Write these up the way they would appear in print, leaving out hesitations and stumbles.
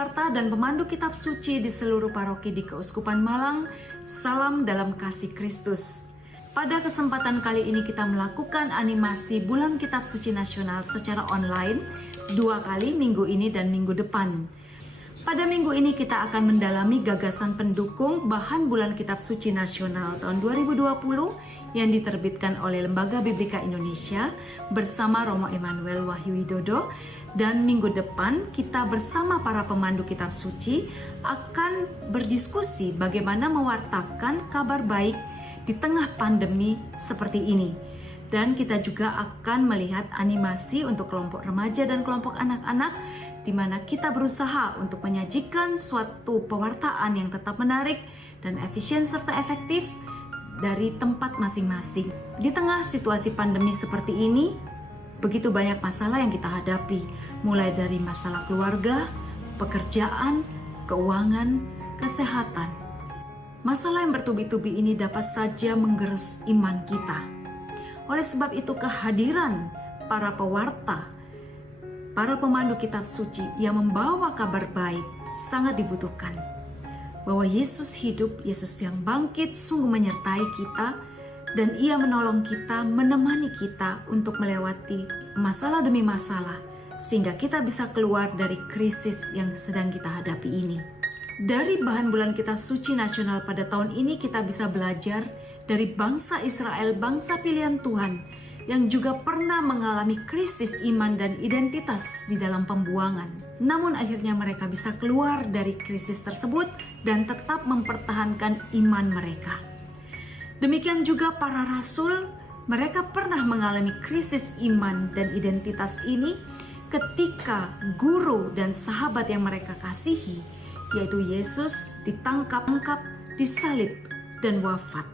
pewarta dan pemandu kitab suci di seluruh paroki di Keuskupan Malang, salam dalam kasih Kristus. Pada kesempatan kali ini kita melakukan animasi Bulan Kitab Suci Nasional secara online 2 kali, minggu ini dan minggu depan. Pada minggu ini kita akan mendalami gagasan pendukung bahan Bulan Kitab Suci Nasional tahun 2020 yang diterbitkan oleh Lembaga Biblika Indonesia bersama Romo Emmanuel Wahyu Widodo, dan minggu depan kita bersama para pemandu kitab suci akan berdiskusi bagaimana mewartakan kabar baik di tengah pandemi seperti ini. Dan kita juga akan melihat animasi untuk kelompok remaja dan kelompok anak-anak, di mana kita berusaha untuk menyajikan suatu pewartaan yang tetap menarik dan efisien serta efektif dari tempat masing-masing. Di tengah situasi pandemi seperti ini, begitu banyak masalah yang kita hadapi, mulai dari masalah keluarga, pekerjaan, keuangan, kesehatan. Masalah yang bertubi-tubi ini dapat saja menggerus iman kita. Oleh sebab itu kehadiran para pewarta, para pemandu kitab suci yang membawa kabar baik sangat dibutuhkan. Bahwa Yesus hidup, Yesus yang bangkit sungguh menyertai kita, dan Ia menolong kita, menemani kita untuk melewati masalah demi masalah, sehingga kita bisa keluar dari krisis yang sedang kita hadapi ini. Dari bahan Bulan Kitab Suci Nasional pada tahun ini kita bisa belajar dari bangsa Israel, bangsa pilihan Tuhan yang juga pernah mengalami krisis iman dan identitas di dalam pembuangan. Namun akhirnya mereka bisa keluar dari krisis tersebut dan tetap mempertahankan iman mereka. Demikian juga para rasul, mereka pernah mengalami krisis iman dan identitas ini ketika guru dan sahabat yang mereka kasihi, yaitu Yesus, ditangkap, disalib, dan wafat.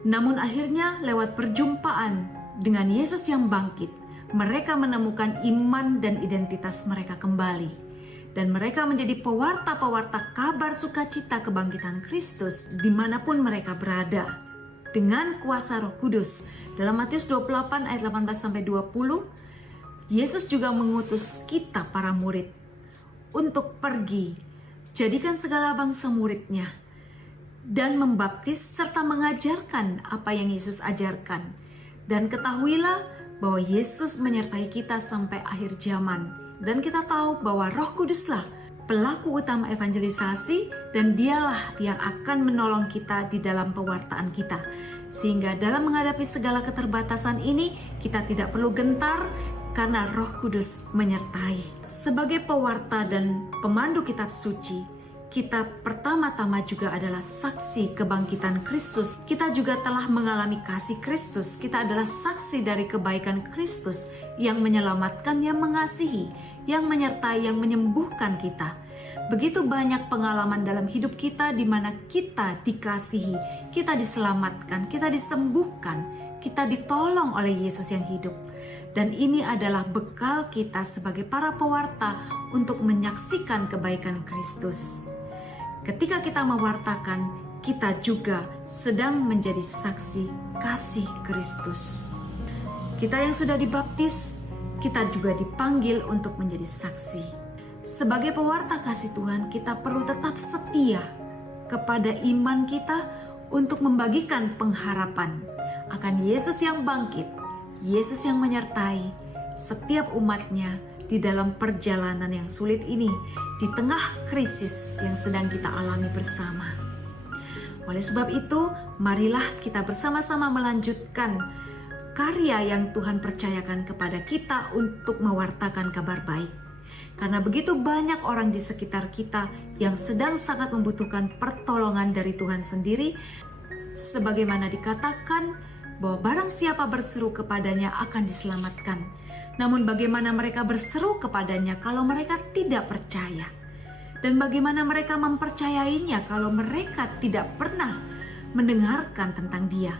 Namun akhirnya lewat perjumpaan dengan Yesus yang bangkit, mereka menemukan iman dan identitas mereka kembali. Dan mereka menjadi pewarta-pewarta kabar sukacita kebangkitan Kristus dimanapun mereka berada. Dengan kuasa Roh Kudus. Dalam Matius 28 ayat 18-20, Yesus juga mengutus kita para murid untuk pergi, jadikan segala bangsa muridnya, dan membaptis serta mengajarkan apa yang Yesus ajarkan. Dan ketahuilah bahwa Yesus menyertai kita sampai akhir zaman. Dan kita tahu bahwa Roh Kuduslah pelaku utama evangelisasi, dan Dialah yang akan menolong kita di dalam pewartaan kita. Sehingga dalam menghadapi segala keterbatasan ini, kita tidak perlu gentar karena Roh Kudus menyertai. Sebagai pewarta dan pemandu kitab suci, kita pertama-tama juga adalah saksi kebangkitan Kristus. Kita juga telah mengalami kasih Kristus. Kita adalah saksi dari kebaikan Kristus yang menyelamatkan, yang mengasihi, yang menyertai, yang menyembuhkan kita. Begitu banyak pengalaman dalam hidup kita di mana kita dikasihi, kita diselamatkan, kita disembuhkan, kita ditolong oleh Yesus yang hidup. Dan ini adalah bekal kita sebagai para pewarta untuk menyaksikan kebaikan Kristus. Ketika kita mewartakan, kita juga sedang menjadi saksi kasih Kristus. Kita yang sudah dibaptis, kita juga dipanggil untuk menjadi saksi. Sebagai pewarta kasih Tuhan, kita perlu tetap setia kepada iman kita untuk membagikan pengharapan akan Yesus yang bangkit, Yesus yang menyertai setiap umatnya di dalam perjalanan yang sulit ini, di tengah krisis yang sedang kita alami bersama. Oleh sebab itu, marilah kita bersama-sama melanjutkan karya yang Tuhan percayakan kepada kita untuk mewartakan kabar baik. Karena begitu banyak orang di sekitar kita yang sedang sangat membutuhkan pertolongan dari Tuhan sendiri, sebagaimana dikatakan bahwa barang siapa berseru kepadanya akan diselamatkan. Namun bagaimana mereka berseru kepadanya kalau mereka tidak percaya? Dan bagaimana mereka mempercayainya kalau mereka tidak pernah mendengarkan tentang Dia?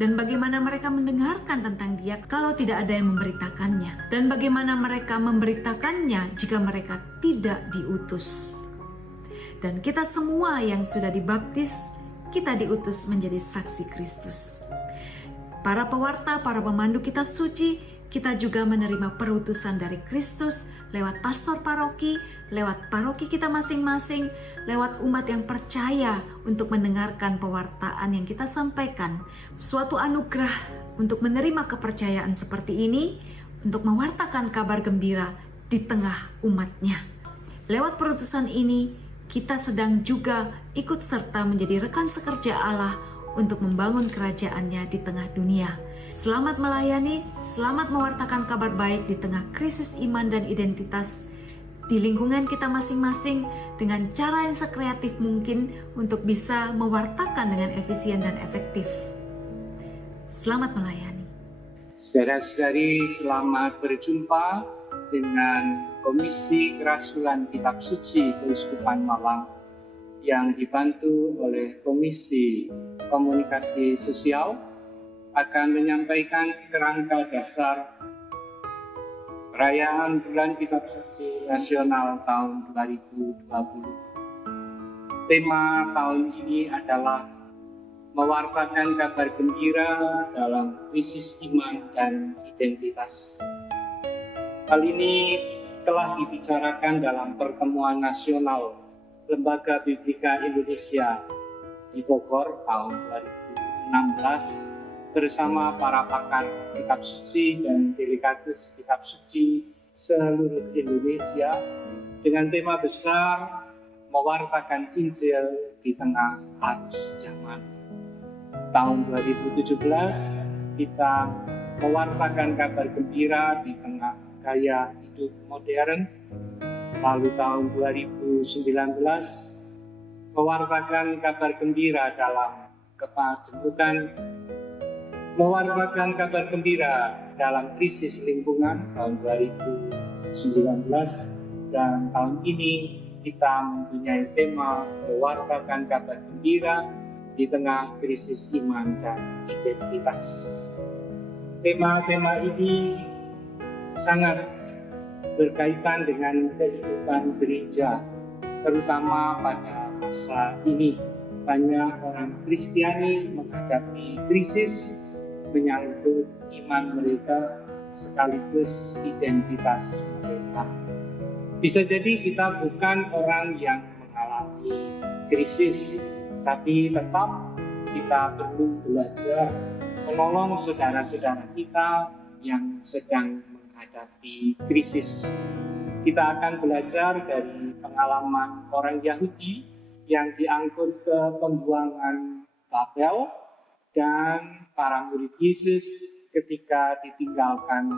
Dan bagaimana mereka mendengarkan tentang Dia kalau tidak ada yang memberitakannya? Dan bagaimana mereka memberitakannya jika mereka tidak diutus? Dan kita semua yang sudah dibaptis, kita diutus menjadi saksi Kristus. Para pewarta, para pemandu kitab suci, kita juga menerima perutusan dari Kristus lewat pastor paroki, lewat paroki kita masing-masing, lewat umat yang percaya untuk mendengarkan pewartaan yang kita sampaikan. Suatu anugerah untuk menerima kepercayaan seperti ini, untuk mewartakan kabar gembira di tengah umatnya. Lewat perutusan ini, kita sedang juga ikut serta menjadi rekan sekerja Allah untuk membangun kerajaannya di tengah dunia. Selamat melayani, selamat mewartakan kabar baik di tengah krisis iman dan identitas di lingkungan kita masing-masing dengan cara yang sekreatif mungkin untuk bisa mewartakan dengan efisien dan efektif. Selamat melayani. Saudara-saudari, selamat berjumpa dengan Komisi Kerasulan Kitab Suci Keuskupan Malang yang dibantu oleh Komisi Komunikasi Sosial akan menyampaikan kerangka dasar perayaan Bulan Kitab Suci Nasional tahun 2020. Tema tahun ini adalah mewartakan kabar gembira dalam krisis iman dan identitas. Hal ini telah dibicarakan dalam pertemuan nasional Lembaga Biblika Indonesia di Bogor tahun 2016 bersama para pakar kitab suci dan delegatus kitab suci seluruh Indonesia dengan tema besar mewartakan Injil di tengah arus zaman. Tahun 2017 kita mewartakan kabar gembira di tengah gaya hidup modern. Lalu tahun 2019 mewartakan kabar gembira dalam kemajemukan, mewartakan kabar gembira dalam krisis lingkungan tahun 2019, dan tahun ini kita mempunyai tema mewartakan kabar gembira di tengah krisis iman dan identitas. Tema-tema ini sangat berkaitan dengan kehidupan gereja, terutama pada masa ini. Banyak orang Kristiani menghadapi krisis menyangkut iman mereka sekaligus identitas mereka. Bisa jadi kita bukan orang yang mengalami krisis, tapi tetap kita perlu belajar menolong saudara-saudara kita yang sedang menghadapi krisis. Kita akan belajar dari pengalaman orang Yahudi yang diangkut ke pembuangan Babel dan para murid Yesus ketika ditinggalkan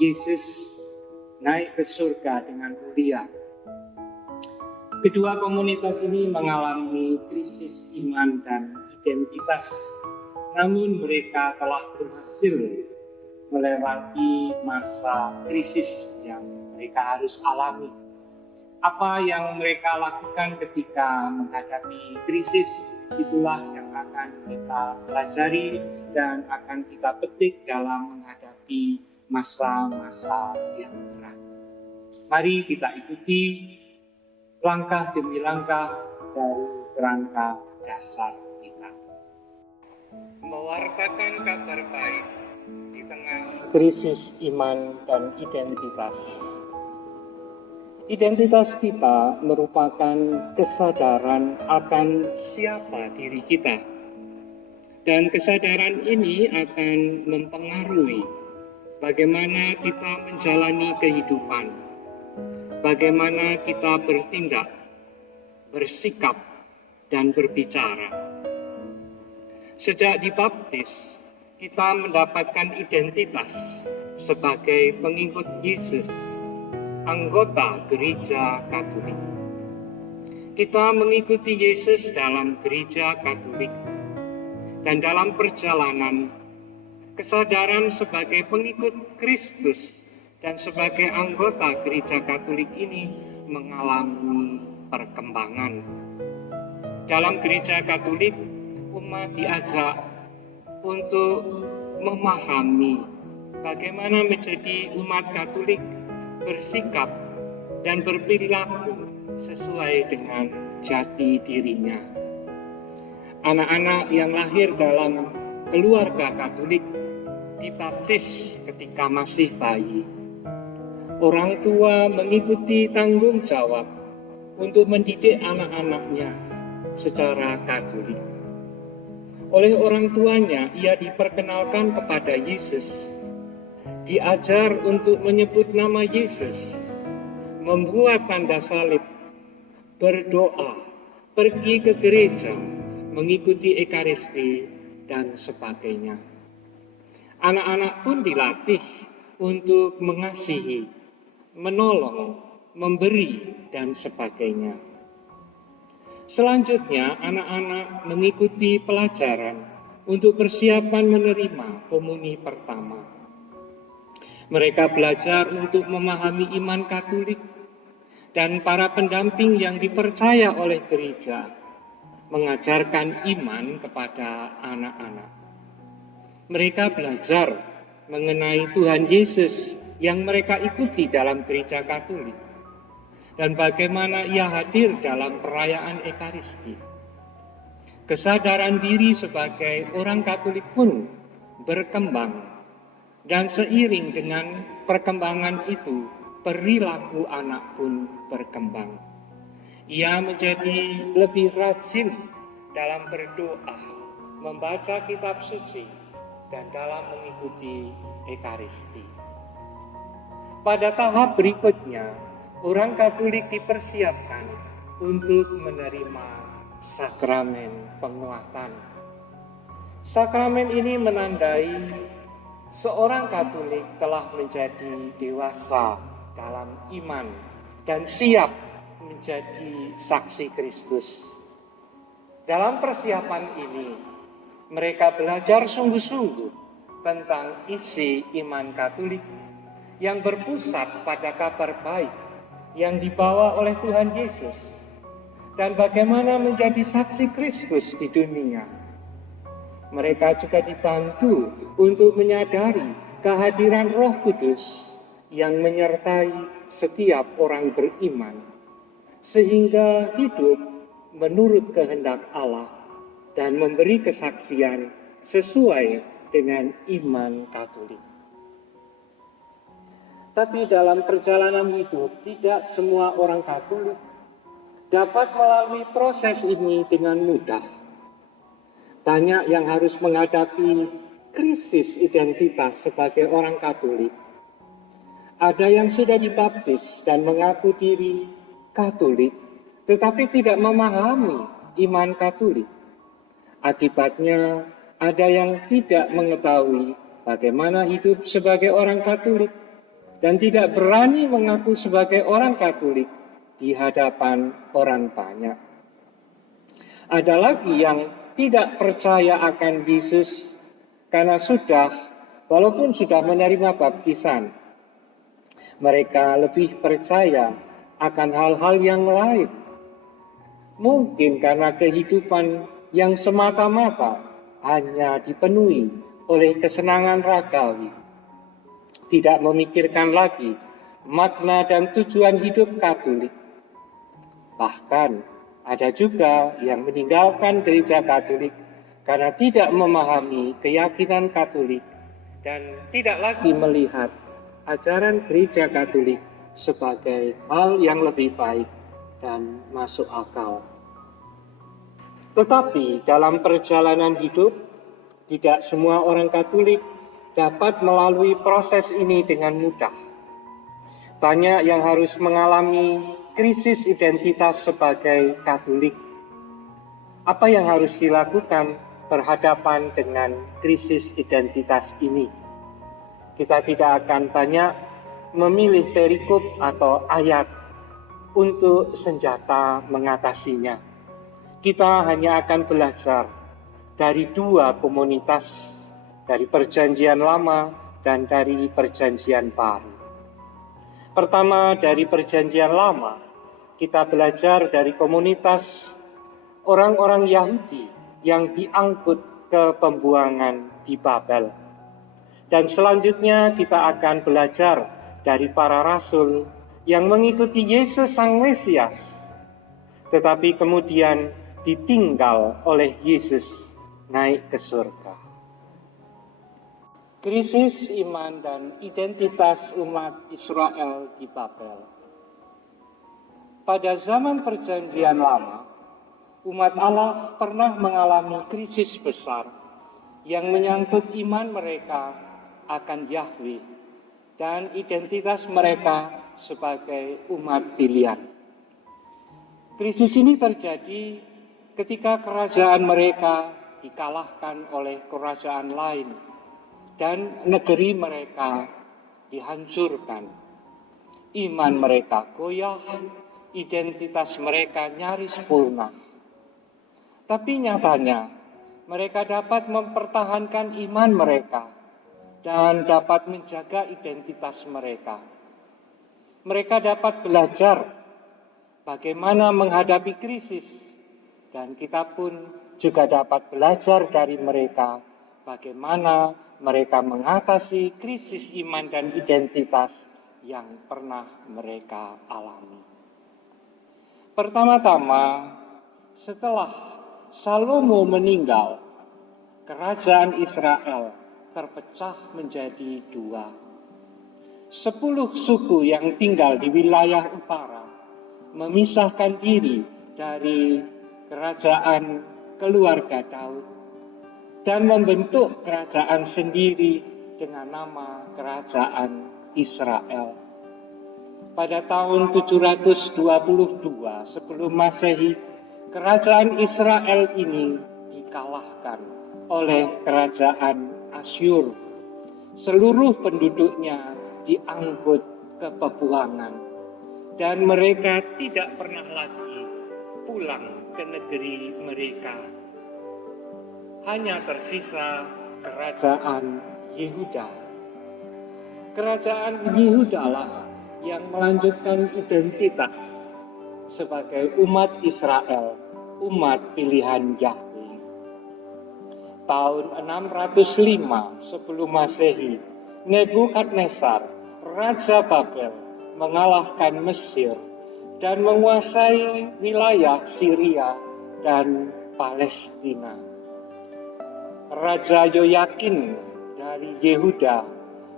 Yesus naik ke surga dengan mulia. Kedua komunitas ini mengalami krisis iman dan identitas, namun mereka telah berhasil melewati masa krisis yang mereka harus alami. Apa yang mereka lakukan ketika menghadapi krisis, itulah yang akan kita pelajari dan akan kita petik dalam menghadapi masa-masa yang berat. Mari kita ikuti langkah demi langkah dari kerangka dasar kita. Mewartakan kabar baik di tengah krisis iman dan identitas. Identitas kita merupakan kesadaran akan siapa diri kita. Dan kesadaran ini akan mempengaruhi bagaimana kita menjalani kehidupan, bagaimana kita bertindak, bersikap, dan berbicara. Sejak dibaptis, kita mendapatkan identitas sebagai pengikut Yesus, anggota gereja Katolik. Kita mengikuti Yesus dalam gereja Katolik, dan dalam perjalanan kesadaran sebagai pengikut Kristus dan sebagai anggota gereja Katolik ini mengalami perkembangan. Dalam gereja Katolik, umat diajak untuk memahami bagaimana menjadi umat Katolik bersikap dan berperilaku sesuai dengan jati dirinya. Anak-anak yang lahir dalam keluarga Katolik dibaptis ketika masih bayi. Orang tua mengikuti tanggung jawab untuk mendidik anak-anaknya secara Katolik. Oleh orang tuanya, ia diperkenalkan kepada Yesus, diajar untuk menyebut nama Yesus, membuat tanda salib, berdoa, pergi ke gereja, mengikuti Ekaristi, dan sebagainya. Anak-anak pun dilatih untuk mengasihi, menolong, memberi, dan sebagainya. Selanjutnya, anak-anak mengikuti pelajaran untuk persiapan menerima komuni pertama. Mereka belajar untuk memahami iman Katolik, dan para pendamping yang dipercaya oleh gereja mengajarkan iman kepada anak-anak. Mereka belajar mengenai Tuhan Yesus yang mereka ikuti dalam gereja Katolik, dan bagaimana ia hadir dalam perayaan Ekaristi. Kesadaran diri sebagai orang Katolik pun berkembang, dan seiring dengan perkembangan itu, perilaku anak pun berkembang. Ia menjadi lebih rajin dalam berdoa, membaca kitab suci, dan dalam mengikuti Ekaristi. Pada tahap berikutnya, orang Katolik dipersiapkan untuk menerima sakramen penguatan. Sakramen ini menandai seorang Katolik telah menjadi dewasa dalam iman dan siap menjadi saksi Kristus. Dalam persiapan ini, mereka belajar sungguh-sungguh tentang isi iman Katolik yang berpusat pada kabar baik yang dibawa oleh Tuhan Yesus, dan bagaimana menjadi saksi Kristus di dunia. Mereka juga dibantu untuk menyadari kehadiran Roh Kudus yang menyertai setiap orang beriman, sehingga hidup menurut kehendak Allah dan memberi kesaksian sesuai dengan iman Katolik. Tapi dalam perjalanan hidup, tidak semua orang Katolik dapat melalui proses ini dengan mudah. Banyak yang harus menghadapi krisis identitas sebagai orang Katolik. Ada yang sudah dibaptis dan mengaku diri Katolik, tetapi tidak memahami iman Katolik. Akibatnya, ada yang tidak mengetahui bagaimana hidup sebagai orang Katolik, dan tidak berani mengaku sebagai orang Katolik di hadapan orang banyak. Ada lagi yang tidak percaya akan Yesus karena walaupun sudah menerima baptisan, mereka lebih percaya akan hal-hal yang lain. Mungkin karena kehidupan yang semata-mata hanya dipenuhi oleh kesenangan ragawi, tidak memikirkan lagi makna dan tujuan hidup Katolik. Bahkan ada juga yang meninggalkan gereja Katolik karena tidak memahami keyakinan Katolik dan tidak lagi melihat ajaran gereja Katolik sebagai hal yang lebih baik dan masuk akal. Tetapi dalam perjalanan hidup, tidak semua orang Katolik dapat melalui proses ini dengan mudah. Banyak yang harus mengalami krisis identitas sebagai Katolik. Apa yang harus dilakukan berhadapan dengan krisis identitas ini? Kita tidak akan banyak memilih perikop atau ayat untuk senjata mengatasinya. Kita hanya akan belajar dari dua komunitas, dari Perjanjian Lama dan dari Perjanjian Baru. Pertama, dari Perjanjian Lama, kita belajar dari komunitas orang-orang Yahudi yang diangkut ke pembuangan di Babel. Dan selanjutnya kita akan belajar dari para rasul yang mengikuti Yesus Sang Mesias, tetapi kemudian ditinggal oleh Yesus naik ke surga. Krisis iman dan identitas umat Israel di Babel. Pada zaman Perjanjian Lama, umat Allah pernah mengalami krisis besar yang menyangkut iman mereka akan Yahweh dan identitas mereka sebagai umat pilihan. Krisis ini terjadi ketika kerajaan mereka dikalahkan oleh kerajaan lain dan negeri mereka dihancurkan. Iman mereka goyah, identitas mereka nyaris punah. Tapi nyatanya, mereka dapat mempertahankan iman mereka dan dapat menjaga identitas mereka. Mereka dapat belajar bagaimana menghadapi krisis, dan kita pun juga dapat belajar dari mereka bagaimana mereka mengatasi krisis iman dan identitas yang pernah mereka alami. Pertama-tama, setelah Salomo meninggal, kerajaan Israel terpecah menjadi dua. 10 suku yang tinggal di wilayah utara memisahkan diri dari kerajaan keluarga Daud dan membentuk kerajaan sendiri dengan nama Kerajaan Israel. Pada tahun 722 sebelum Masehi, kerajaan Israel ini dikalahkan oleh kerajaan Asyur. Seluruh penduduknya diangkut ke pebuangan dan mereka tidak pernah lagi pulang ke negeri mereka. Hanya tersisa kerajaan Yehuda. Kerajaan Yehuda lah yang melanjutkan identitas sebagai umat Israel, umat pilihan Yahweh. Tahun 605 sebelum Masehi, Nebukadnezar, Raja Babel, mengalahkan Mesir dan menguasai wilayah Syria dan Palestina. Raja Yoyakin dari Yehuda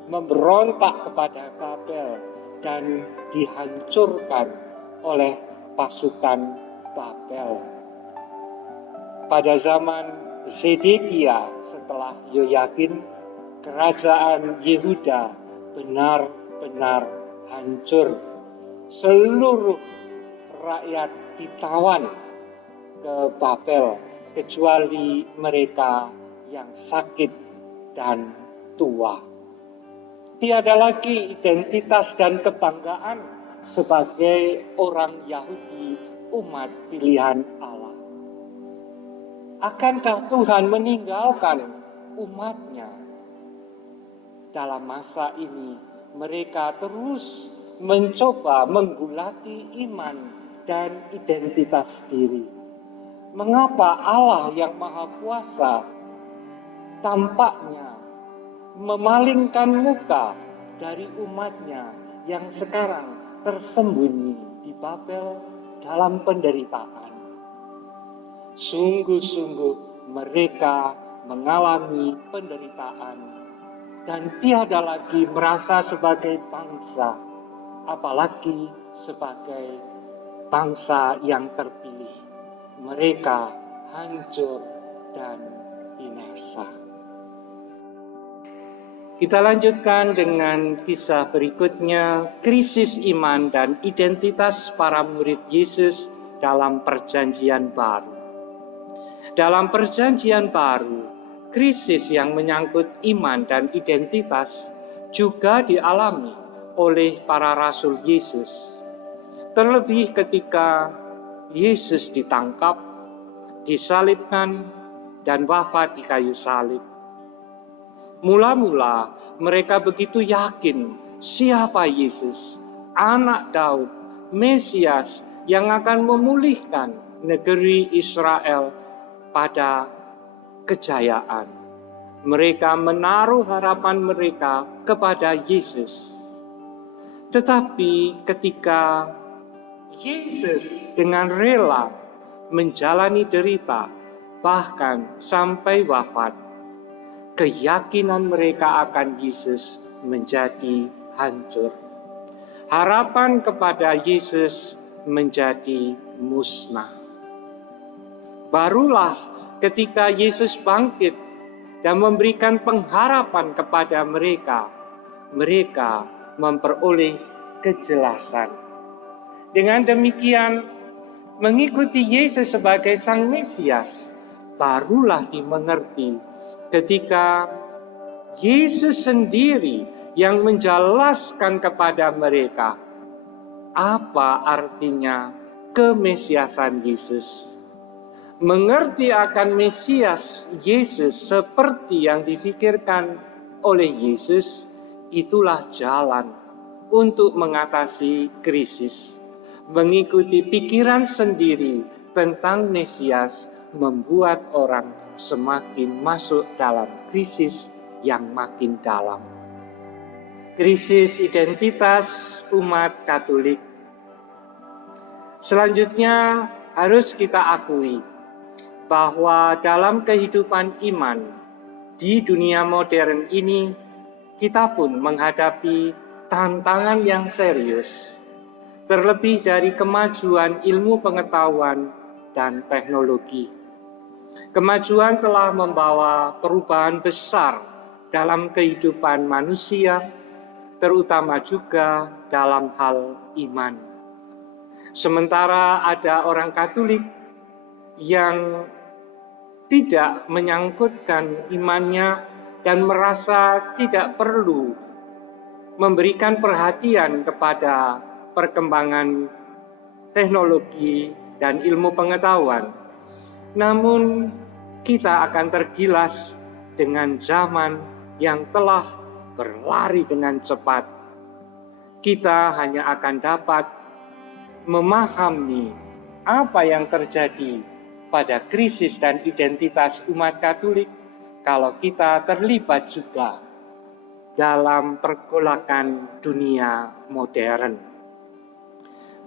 memberontak kepada Babel dan dihancurkan oleh pasukan Babel. Pada zaman Zedekia setelah Yoyakin, kerajaan Yehuda benar-benar hancur. Seluruh rakyat ditawan ke Babel kecuali mereka yang sakit dan tua. Tiada lagi identitas dan kebanggaan sebagai orang Yahudi, umat pilihan Allah. Akankah Tuhan meninggalkan umatnya? Dalam masa ini mereka terus mencoba menggulati iman dan identitas diri. Mengapa Allah yang Maha Kuasa tampaknya memalingkan muka dari umatnya yang sekarang tersembunyi di Babel dalam penderitaan? Sungguh-sungguh mereka mengalami penderitaan dan tiada lagi merasa sebagai bangsa, apalagi sebagai bangsa yang terpilih. Mereka hancur dan binasa. Kita lanjutkan dengan kisah berikutnya, krisis iman dan identitas para murid Yesus dalam Perjanjian Baru. Dalam Perjanjian Baru, krisis yang menyangkut iman dan identitas juga dialami oleh para rasul Yesus. Terlebih ketika Yesus ditangkap, disalibkan, dan wafat di kayu salib. Mula-mula mereka begitu yakin siapa Yesus, anak Daud, Mesias yang akan memulihkan negeri Israel pada kejayaan. Mereka menaruh harapan mereka kepada Yesus. Tetapi ketika Yesus dengan rela menjalani derita, bahkan sampai wafat, keyakinan mereka akan Yesus menjadi hancur. Harapan kepada Yesus menjadi musnah. Barulah ketika Yesus bangkit dan memberikan pengharapan kepada mereka, mereka memperoleh kejelasan. Dengan demikian, mengikuti Yesus sebagai Sang Mesias barulah dimengerti ketika Yesus sendiri yang menjelaskan kepada mereka apa artinya kemesiasan Yesus. Mengerti akan Mesias Yesus seperti yang difikirkan oleh Yesus, itulah jalan untuk mengatasi krisis. Mengikuti pikiran sendiri tentang Mesias membuat orang semakin masuk dalam krisis yang makin dalam. Krisis identitas umat Katolik. Selanjutnya harus kita akui bahwa dalam kehidupan iman di dunia modern ini, kita pun menghadapi tantangan yang serius, terlebih dari kemajuan ilmu pengetahuan dan teknologi. Kemajuan telah membawa perubahan besar dalam kehidupan manusia, terutama juga dalam hal iman. Sementara ada orang Katolik yang tidak menyangkutkan imannya dan merasa tidak perlu memberikan perhatian kepada perkembangan teknologi dan ilmu pengetahuan. Namun kita akan tergilas dengan zaman yang telah berlari dengan cepat. Kita hanya akan dapat memahami apa yang terjadi pada krisis dan identitas umat Katolik kalau kita terlibat juga dalam pergolakan dunia modern.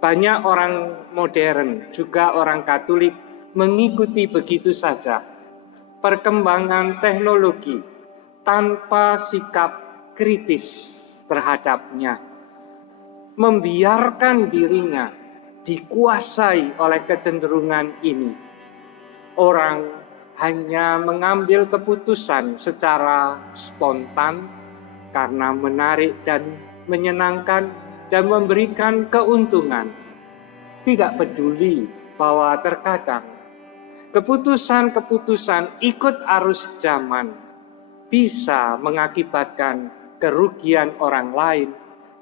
Banyak orang modern, juga orang Katolik, mengikuti begitu saja perkembangan teknologi tanpa sikap kritis terhadapnya, membiarkan dirinya dikuasai oleh kecenderungan ini. Orang hanya mengambil keputusan secara spontan karena menarik dan menyenangkan dan memberikan keuntungan. Tidak peduli bahwa terkadang keputusan-keputusan ikut arus zaman bisa mengakibatkan kerugian orang lain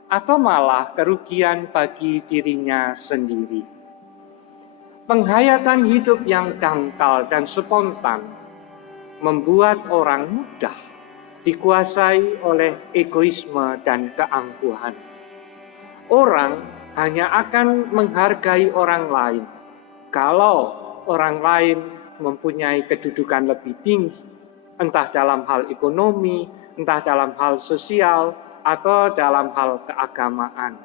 atau malah kerugian bagi dirinya sendiri. Penghayatan hidup yang dangkal dan spontan membuat orang mudah dikuasai oleh egoisme dan keangkuhan. Orang hanya akan menghargai orang lain kalau orang lain mempunyai kedudukan lebih tinggi, entah dalam hal ekonomi, entah dalam hal sosial, atau dalam hal keagamaan.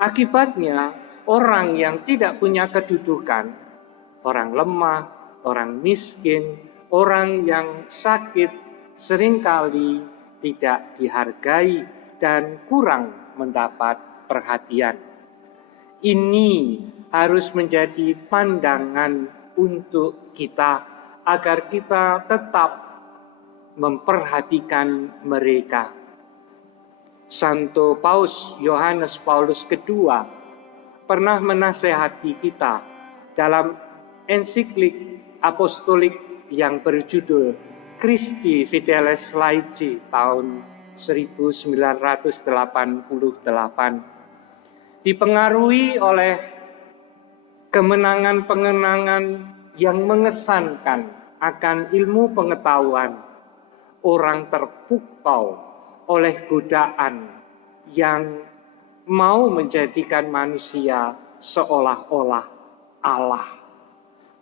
Akibatnya, orang yang tidak punya kedudukan, orang lemah, orang miskin, orang yang sakit, seringkali tidak dihargai dan kurang mendapat perhatian. Ini harus menjadi pandangan untuk kita agar kita tetap memperhatikan mereka. Santo Paus Yohanes Paulus II pernah menasehati kita dalam ensiklik apostolik yang berjudul Christi Fideles Laici tahun 1988. Dipengaruhi oleh kemenangan-pengenangan yang mengesankan akan ilmu pengetahuan, orang terpukau oleh godaan yang mau menjadikan manusia seolah-olah Allah.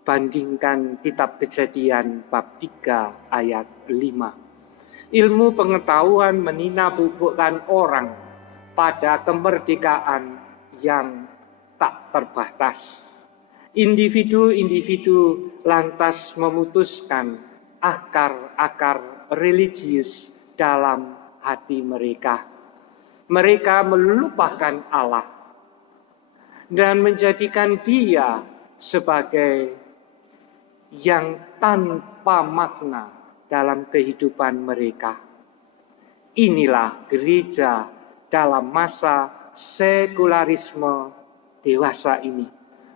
Bandingkan kitab Kejadian bab 3 ayat 5. Ilmu pengetahuan meninabubukan orang pada kemerdekaan yang tak terbatas. Individu-individu lantas memutuskan akar-akar religius dalam hati mereka. Mereka melupakan Allah dan menjadikan Dia sebagai yang tanpa makna dalam kehidupan mereka. Inilah gereja dalam masa sekularisme dewasa ini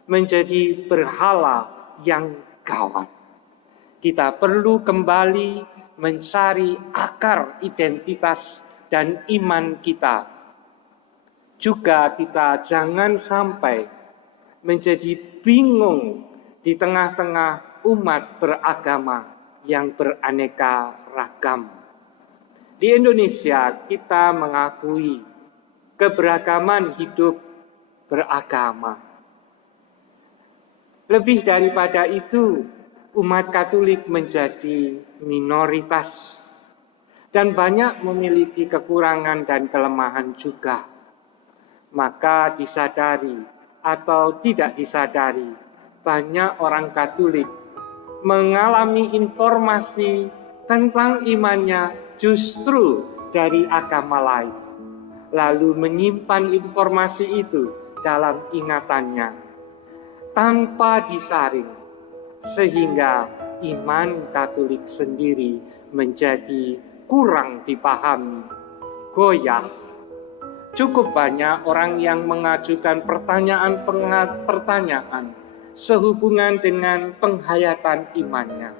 menjadi berhala yang gawat. Kita perlu kembali mencari akar identitas dan iman kita. Juga kita jangan sampai menjadi bingung di tengah-tengah umat beragama yang beraneka ragam. Di Indonesia kita mengakui keberagaman hidup beragama. Lebih daripada itu, umat Katolik menjadi minoritas dan banyak memiliki kekurangan dan kelemahan juga. Maka disadari atau tidak disadari, banyak orang Katolik mengalami informasi tentang imannya justru dari agama lain, lalu menyimpan informasi itu dalam ingatannya tanpa disaring, sehingga iman Katolik sendiri menjadi kurang dipahami, goyah. Cukup banyak orang yang mengajukan pertanyaan sehubungan dengan penghayatan imannya.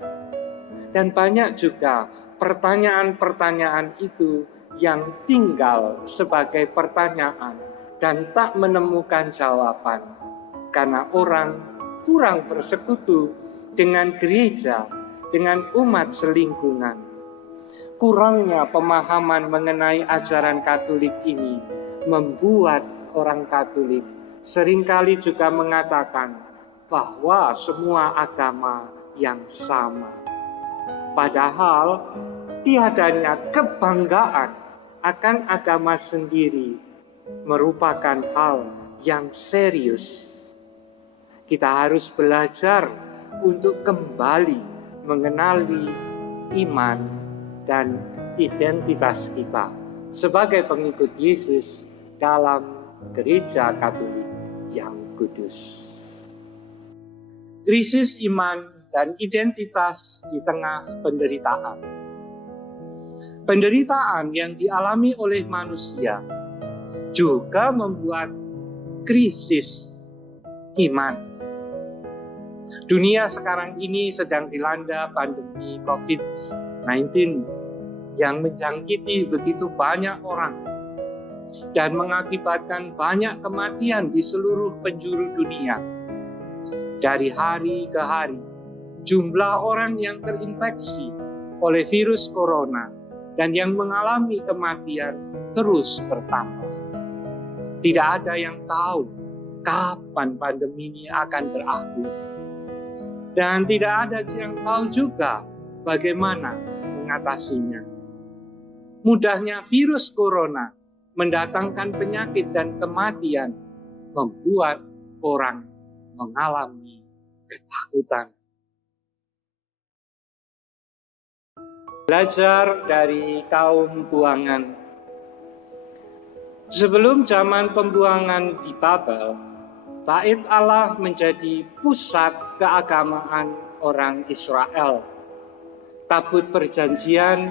Dan banyak juga pertanyaan-pertanyaan itu yang tinggal sebagai pertanyaan dan tak menemukan jawaban. Karena orang kurang bersekutu dengan gereja, dengan umat selingkungan. Kurangnya pemahaman mengenai ajaran Katolik ini membuat orang Katolik seringkali juga mengatakan bahwa semua agama yang sama. Padahal tiadanya kebanggaan akan agama sendiri merupakan hal yang serius. Kita harus belajar untuk kembali mengenali iman dan identitas kita sebagai pengikut Yesus dalam gereja Katolik yang kudus. Krisis iman dan identitas di tengah penderitaan. Penderitaan yang dialami oleh manusia juga membuat krisis iman. Dunia sekarang ini sedang dilanda pandemi COVID-19 yang menjangkiti begitu banyak orang dan mengakibatkan banyak kematian di seluruh penjuru dunia. Dari hari ke hari, jumlah orang yang terinfeksi oleh virus corona dan yang mengalami kematian terus bertambah. Tidak ada yang tahu kapan pandemi ini akan berakhir. Dan tidak ada yang tahu juga bagaimana mengatasinya. Mudahnya virus corona mendatangkan penyakit dan kematian, membuat orang mengalami ketakutan. Belajar dari kaum buangan. Sebelum zaman pembuangan di Babel, Bait Allah menjadi pusat keagamaan orang Israel. Tabut perjanjian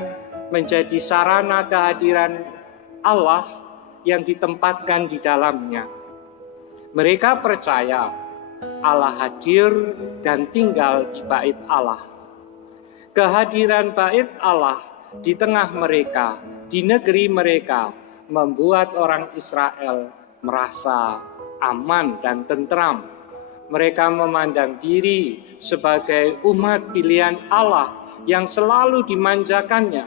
menjadi sarana kehadiran Allah yang ditempatkan di dalamnya. Mereka percaya Allah hadir dan tinggal di Bait Allah. Kehadiran Bait Allah di tengah mereka, di negeri mereka, membuat orang Israel merasa aman dan tentram. Mereka memandang diri sebagai umat pilihan Allah yang selalu dimanjakannya.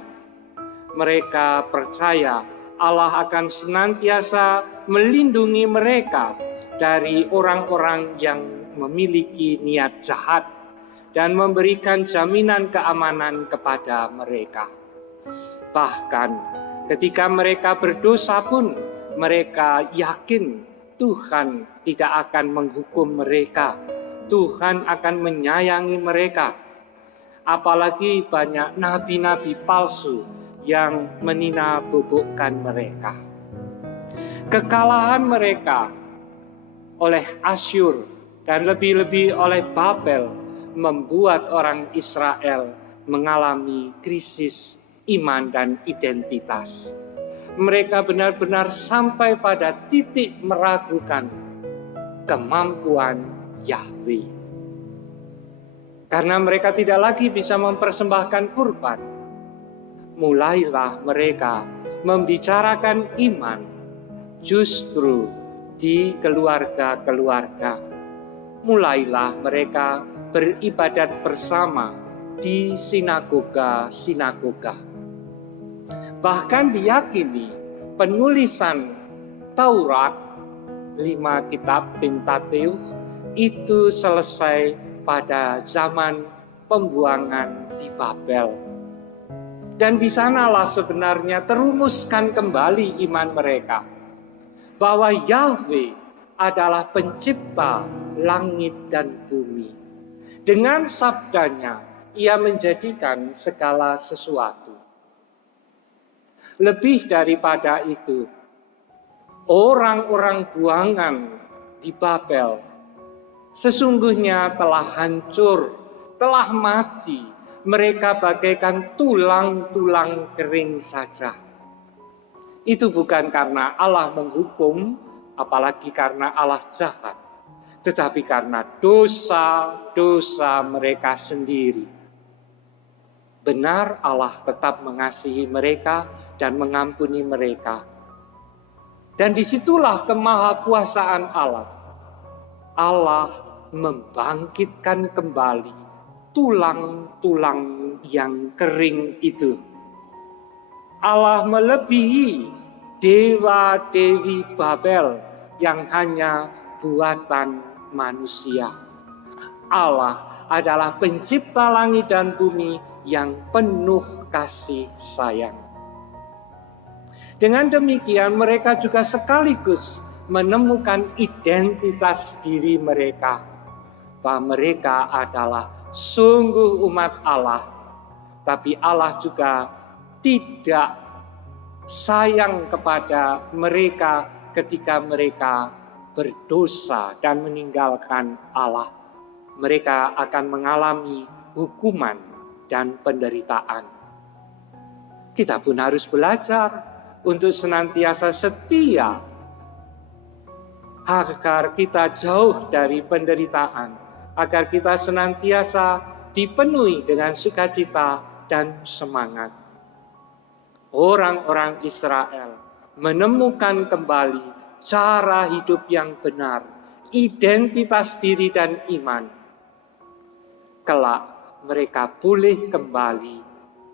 Mereka percaya Allah akan senantiasa melindungi mereka dari orang-orang yang memiliki niat jahat dan memberikan jaminan keamanan kepada mereka. Bahkan ketika mereka berdosa pun, mereka yakin Tuhan tidak akan menghukum mereka. Tuhan akan menyayangi mereka. apalagi banyak nabi-nabi palsu yang menina-bobokkan mereka. Kekalahan mereka oleh Asyur dan lebih-lebih oleh Babel membuat orang Israel mengalami krisis iman dan identitas. Mereka benar-benar sampai pada titik meragukan kemampuan Yahweh. Karena mereka tidak lagi bisa mempersembahkan kurban, mulailah mereka membicarakan iman justru di keluarga-keluarga. Mulailah mereka beribadat bersama di sinagoga-sinagoga. Bahkan diyakini penulisan Taurat, 5 kitab Pentateuch, itu selesai pada zaman pembuangan di Babel. Dan di sanalah sebenarnya terumuskan kembali iman mereka, bahwa Yahweh adalah pencipta langit dan bumi. Dengan sabdanya, ia menjadikan segala sesuatu. Lebih daripada itu, orang-orang buangan di Babel sesungguhnya telah hancur, telah mati. Mereka bagaikan tulang-tulang kering saja. Itu bukan karena Allah menghukum, apalagi karena Allah jahat, tetapi karena dosa-dosa mereka sendiri. Benar, Allah tetap mengasihi mereka dan mengampuni mereka. Dan disitulah kemahakuasaan Allah. Allah membangkitkan kembali tulang-tulang yang kering itu. Allah melebihi dewa-dewi Babel yang hanya buatan manusia. Allah adalah pencipta langit dan bumi yang penuh kasih sayang. Dengan demikian mereka juga sekaligus menemukan identitas diri mereka, bahwa mereka adalah sungguh umat Allah, tapi Allah juga tidak sayang kepada mereka ketika mereka berdosa dan meninggalkan Allah. Mereka akan mengalami hukuman dan penderitaan. Kita pun harus belajar untuk senantiasa setia agar kita jauh dari penderitaan, agar kita senantiasa dipenuhi dengan sukacita dan semangat. Orang-orang Israel menemukan kembali cara hidup yang benar, identitas diri dan iman. Kelak mereka pulih kembali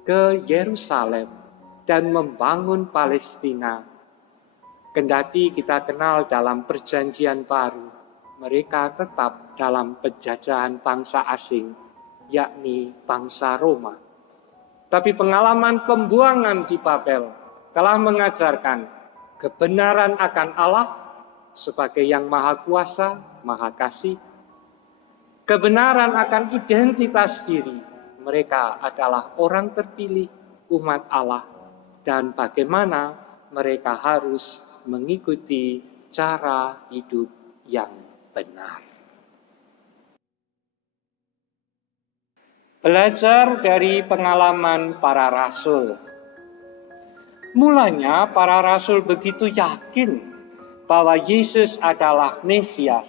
ke Yerusalem dan membangun Palestina. Kendati kita kenal dalam perjanjian baru, mereka tetap dalam penjajahan bangsa asing, yakni bangsa Roma. Tapi pengalaman pembuangan di Babel telah mengajarkan kebenaran akan Allah sebagai yang maha kuasa, maha kasih. Kebenaran akan identitas diri, mereka adalah orang terpilih, umat Allah. Dan bagaimana mereka harus mengikuti cara hidup yang benar. Belajar dari pengalaman para rasul. Mulanya para rasul begitu yakin bahwa Yesus adalah Mesias.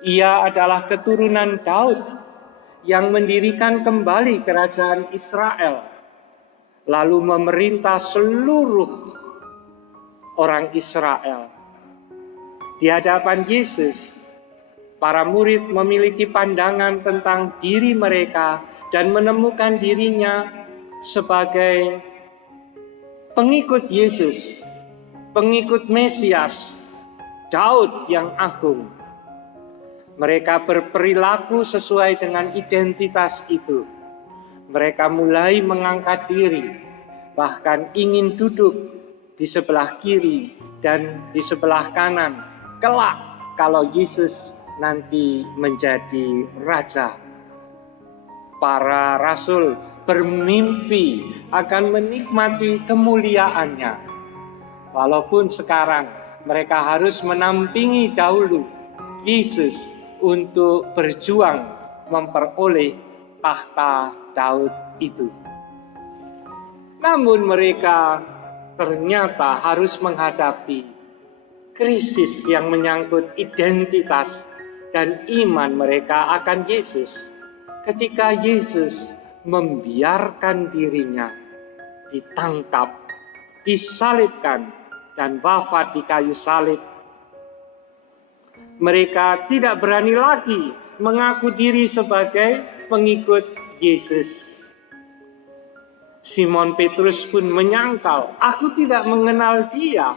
Ia adalah keturunan Daud yang mendirikan kembali kerajaan Israel, lalu memerintah seluruh orang Israel. Di hadapan Yesus, para murid memiliki pandangan tentang diri mereka dan menemukan dirinya sebagai pengikut Yesus, pengikut Mesias, Daud yang agung. Mereka berperilaku sesuai dengan identitas itu. Mereka mulai mengangkat diri, bahkan ingin duduk di sebelah kiri dan di sebelah kanan, kelak kalau Yesus nanti menjadi raja. Para rasul bermimpi akan menikmati kemuliaannya. Walaupun sekarang mereka harus menampingi dahulu Yesus untuk berjuang memperoleh tahta Daud itu. Namun mereka ternyata harus menghadapi krisis yang menyangkut identitas dan iman mereka akan Yesus. Ketika Yesus membiarkan dirinya ditangkap, disalibkan, dan wafat di kayu salib, mereka tidak berani lagi mengaku diri sebagai pengikut Yesus. Simon Petrus pun menyangkal, "Aku tidak mengenal dia."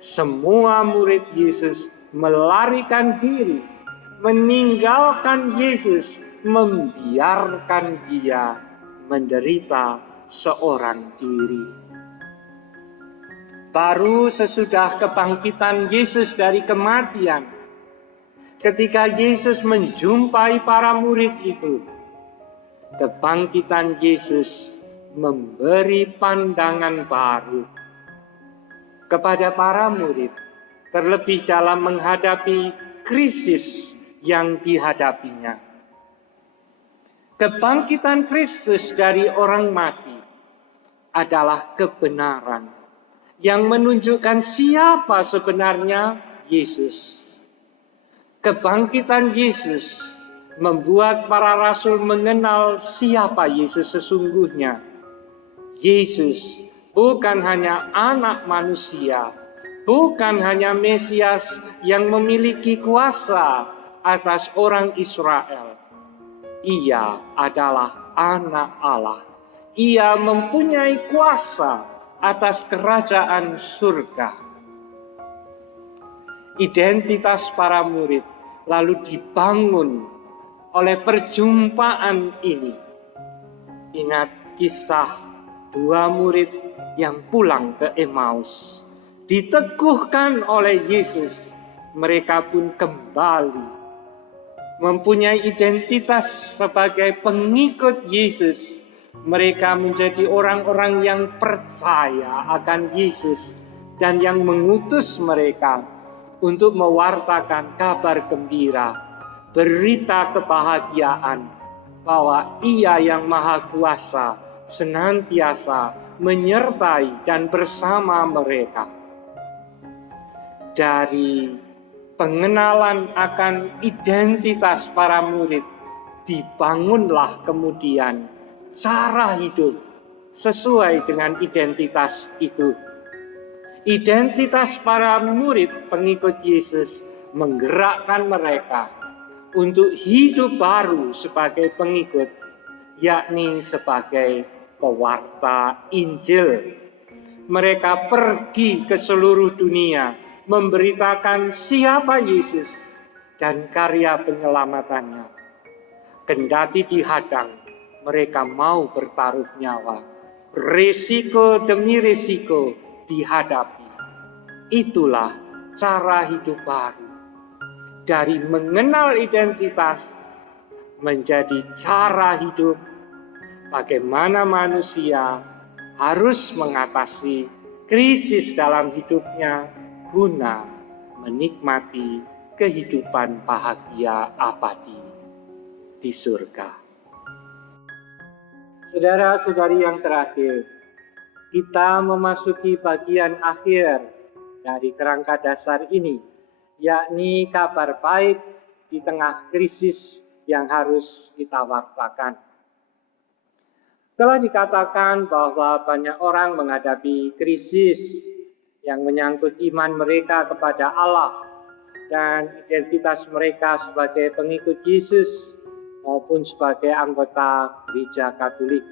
Semua murid Yesus melarikan diri, meninggalkan Yesus, membiarkan dia menderita seorang diri. Baru sesudah kebangkitan Yesus dari kematian, ketika Yesus menjumpai para murid itu, kebangkitan Yesus memberi pandangan baru kepada para murid, terlebih dalam menghadapi krisis yang dihadapinya. Kebangkitan Kristus dari orang mati adalah kebenaran yang menunjukkan siapa sebenarnya Yesus. Kebangkitan Yesus membuat para rasul mengenal siapa Yesus sesungguhnya. Yesus bukan hanya anak manusia, bukan hanya Mesias yang memiliki kuasa atas orang Israel. Ia adalah anak Allah. Ia mempunyai kuasa atas kerajaan surga. Identitas para murid lalu dibangun oleh perjumpaan ini. Ingat kisah dua murid yang pulang ke Emmaus. Diteguhkan oleh Yesus, mereka pun kembali mempunyai identitas sebagai pengikut Yesus. Mereka menjadi orang-orang yang percaya akan Yesus dan yang mengutus mereka untuk mewartakan kabar gembira, berita kebahagiaan bahwa Ia yang Maha Kuasa senantiasa menyertai dan bersama mereka. Dari pengenalan akan identitas para murid, dibangunlah kemudian cara hidup sesuai dengan identitas itu. Identitas para murid pengikut Yesus menggerakkan mereka untuk hidup baru sebagai pengikut, yakni sebagai pewarta Injil. Mereka pergi ke seluruh dunia memberitakan siapa Yesus dan karya penyelamatannya. Kendati dihadang, mereka mau bertaruh nyawa. Risiko demi risiko dihadapi. Itulah cara hidup baru. Dari mengenal identitas menjadi cara hidup bagaimana manusia harus mengatasi krisis dalam hidupnya guna menikmati kehidupan bahagia abadi di surga. Saudara-saudari yang terakhir, kita memasuki bagian akhir dari kerangka dasar ini, yakni kabar baik di tengah krisis yang harus kita wartakan. Telah dikatakan bahwa banyak orang menghadapi krisis yang menyangkut iman mereka kepada Allah dan identitas mereka sebagai pengikut Yesus maupun sebagai anggota Gereja Katolik.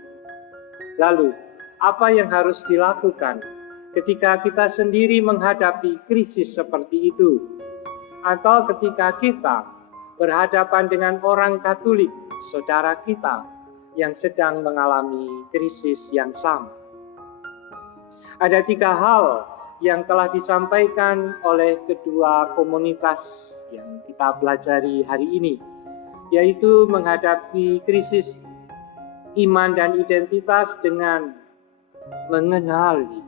Lalu, apa yang harus dilakukan ketika kita sendiri menghadapi krisis seperti itu? Atau ketika kita berhadapan dengan orang Katolik, saudara kita yang sedang mengalami krisis yang sama? Ada 3 hal yang telah disampaikan oleh kedua komunitas yang kita pelajari hari ini. yaitu menghadapi krisis iman dan identitas dengan mengenali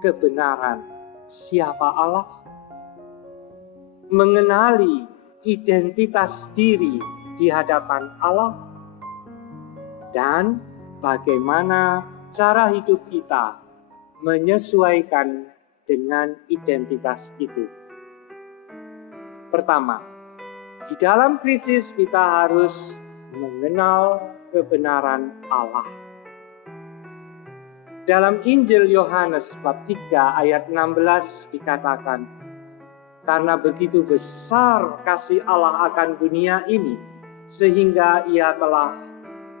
kebenaran siapa Allah, mengenali identitas diri di hadapan Allah, dan bagaimana cara hidup kita menyesuaikan dengan identitas itu. Pertama, di dalam krisis kita harus mengenal kebenaran Allah. Dalam Injil Yohanes bab 3 ayat 16 dikatakan, karena begitu besar kasih Allah akan dunia ini, sehingga ia telah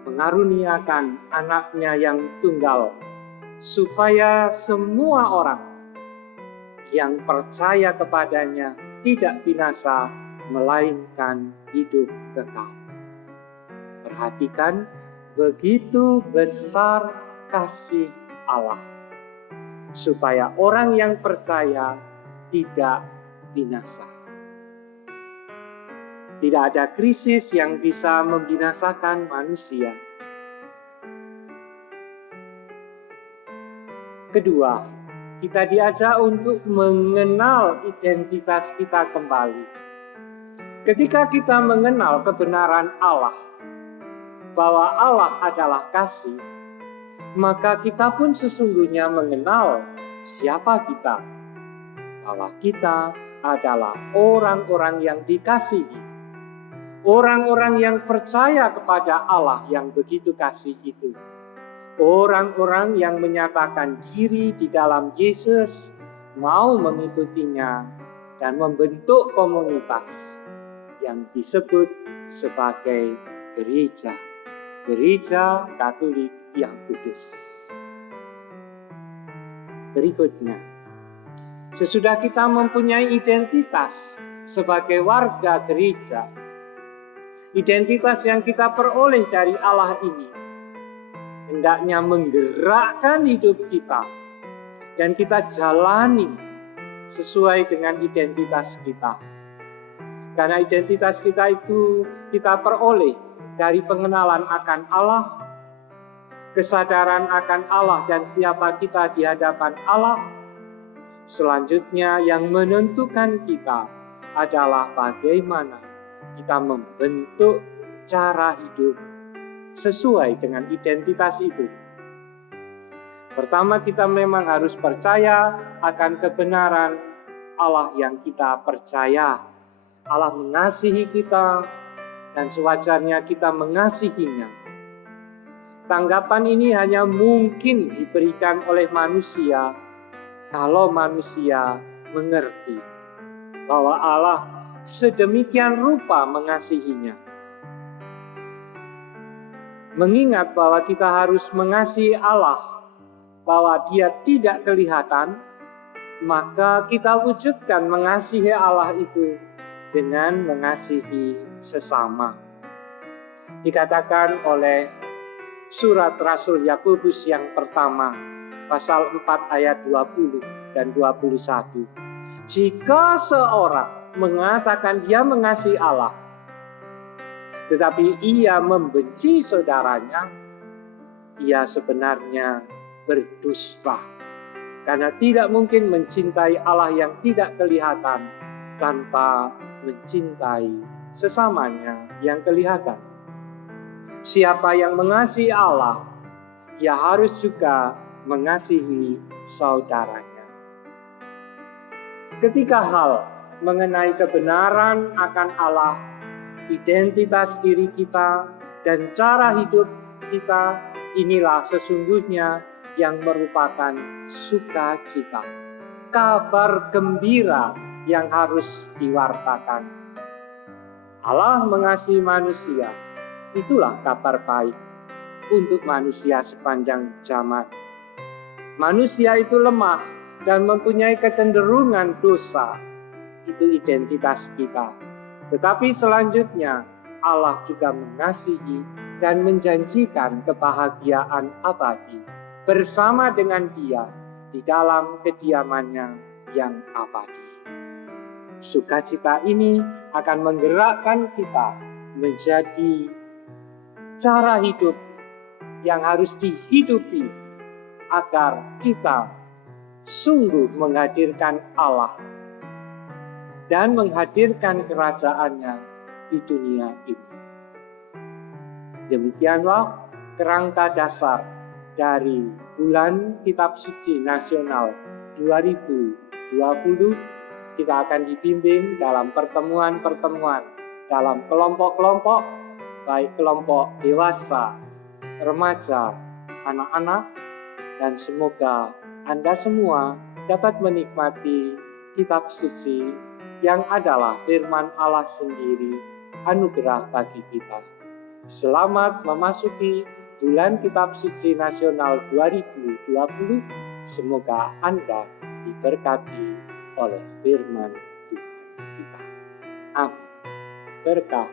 mengaruniakan anaknya yang tunggal, supaya semua orang yang percaya kepadanya tidak binasa, melainkan hidup kekal. Perhatikan, begitu besar kasih Allah, supaya orang yang percaya tidak binasa. Tidak ada krisis yang bisa membinasakan manusia. Kedua, kita diajak untuk mengenal identitas kita kembali. Ketika kita mengenal kebenaran Allah, bahwa Allah adalah kasih, maka kita pun sesungguhnya mengenal siapa kita. Bahwa kita adalah orang-orang yang dikasihi. Orang-orang yang percaya kepada Allah yang begitu kasih itu. Orang-orang yang menyatakan diri di dalam Yesus, mau mengikutinya dan membentuk komunitas yang disebut sebagai gereja. Gereja Katolik yang kudus. Berikutnya, sesudah kita mempunyai identitas sebagai warga gereja, identitas yang kita peroleh dari Allah ini hendaknya menggerakkan hidup kita dan kita jalani sesuai dengan identitas kita. Karena identitas kita itu kita peroleh dari pengenalan akan Allah, kesadaran akan Allah dan siapa kita di hadapan Allah. Selanjutnya yang menentukan kita adalah bagaimana kita membentuk cara hidup sesuai dengan identitas itu. Pertama, kita memang harus percaya akan kebenaran Allah yang kita percaya. Allah mengasihi kita dan sewajarnya kita mengasihinya. Tanggapan ini hanya mungkin diberikan oleh manusia kalau manusia mengerti bahwa Allah sedemikian rupa mengasihinya. Mengingat bahwa kita harus mengasihi Allah, bahwa Dia tidak kelihatan, maka kita wujudkan mengasihi Allah itu dengan mengasihi sesama. Dikatakan oleh surat Rasul Yakobus yang pertama, pasal 4 ayat 20 dan 21. Jika seorang mengatakan dia mengasihi Allah, tetapi ia membenci saudaranya, ia sebenarnya berdusta. Karena tidak mungkin mencintai Allah yang tidak kelihatan tanpa mencintai sesamanya yang kelihatan. Siapa yang mengasihi Allah, ia harus juga mengasihi saudaranya. Ketiga hal mengenai kebenaran akan Allah, identitas diri kita, dan cara hidup kita, inilah sesungguhnya yang merupakan sukacita, kabar gembira yang harus diwartakan. Allah mengasihi manusia, itulah kabar baik untuk manusia sepanjang zaman. Manusia itu lemah dan mempunyai kecenderungan dosa, itu identitas kita. Tetapi selanjutnya Allah juga mengasihi dan menjanjikan kebahagiaan abadi bersama dengan Dia di dalam kediamannya yang abadi. Sukacita ini akan menggerakkan kita menjadi cara hidup yang harus dihidupi agar kita sungguh menghadirkan Allah dan menghadirkan kerajaannya di dunia ini. Demikianlah kerangka dasar dari Bulan Kitab Suci Nasional 2020. Kita akan dibimbing dalam pertemuan-pertemuan, dalam kelompok-kelompok, baik kelompok dewasa, remaja, anak-anak, dan semoga Anda semua dapat menikmati kitab suci yang adalah firman Allah sendiri, anugerah bagi kita. Selamat memasuki Bulan Kitab Suci Nasional 2020. Semoga Anda diberkati oleh firman Tuhan kita. Amin. Berkah